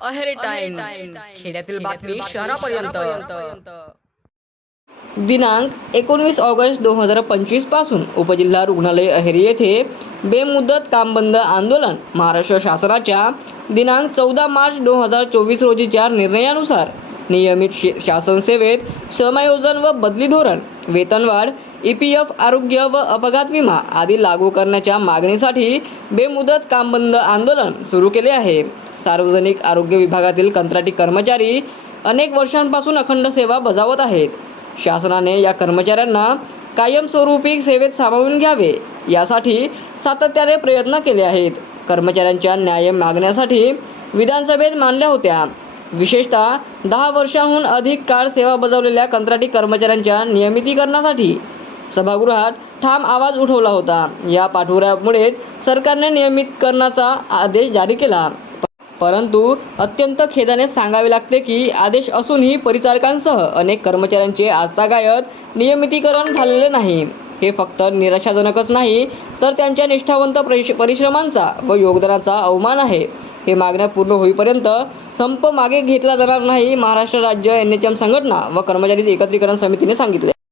Aheri time खेड्यातील बातमी शहरापर्यंत. दिनांक एकोणवीस ऑगस्ट दोन हजार पंचवीसपासून उपजिल्हा रुग्णालय अहेरी येथे बेमुदत कामबंद आंदोलन महाराष्ट्र शासनाच्या दिनांक चौदा मार्च दोन हजार चोवीस रोजीच्या निर्णयानुसार नियमित शासन सेवेत समायोजन व बदली धोरण वेतनवाढ ई पी एफ आरोग्य व अपघात विमा आदी लागू करण्याच्या मागणीसाठी बेमुदत कामबंद आंदोलन सुरू केले आहे. सार्वजनिक आरोग्य विभागातील कंत्राटी कर्मचारी अनेक वर्षांपासून अखंड सेवा बजावत आहेत. शासनाने या कर्मचाऱ्यांना कायमस्वरूपी सेवेत सामावून घ्यावे यासाठी सातत्याने प्रयत्न केले आहेत. कर्मचाऱ्यांच्या न्याय मागण्यासाठी विधानसभेत मानल्या होत्या. विशेषतः दहा वर्षांहून अधिक काळ सेवा बजावलेल्या कंत्राटी कर्मचाऱ्यांच्या नियमितीकरणासाठी सभागृहात ठाम आवाज उठवला होता. या पाठपुरामुळेच सरकारने नियमितकरणाचा आदेश जारी केला. परंतु अत्यंत खेदाने सांगावे लागते की आदेश असूनही परिचारकांसह अनेक कर्मचाऱ्यांचे आजतागायत नियमितीकरण झालेले नाही. हे फक्त निराशाजनकच नाही तर त्यांच्या निष्ठावंत परिश परिश्रमांचा व योगदानाचा अवमान आहे. हे मागण्या पूर्ण होईपर्यंत संप मागे घेतला जाणार नाही महाराष्ट्र राज्य एन एच एम संघटना व कर्मचारी एकत्रीकरण समितीने सांगितले.